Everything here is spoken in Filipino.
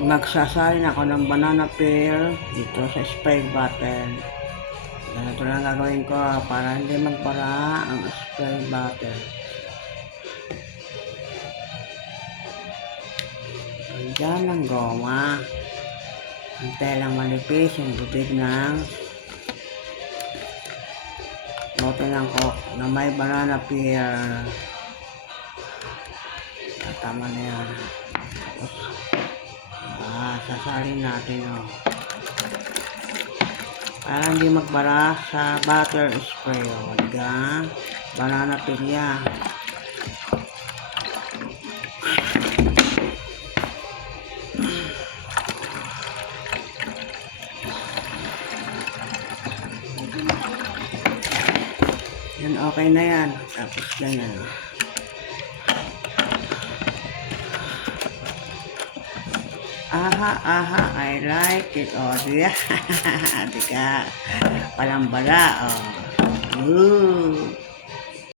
Magsasalin ako ng banana peel dito sa spray bottle. Ganito lang gagawin ko para hindi magbara ang spray bottle. Diyan ang goma. Ang telang manipis, yung bubig ng bote ng coke na may banana peel. Tama na yan. Tapos, sasalin natin para hindi magbara sa butter spray. Diga, banana peel yan. Yan, okay na yan. Tapos ganyan. Aha, I like it. Oh, diya. Di ka. Palambala. Oh. Ooh.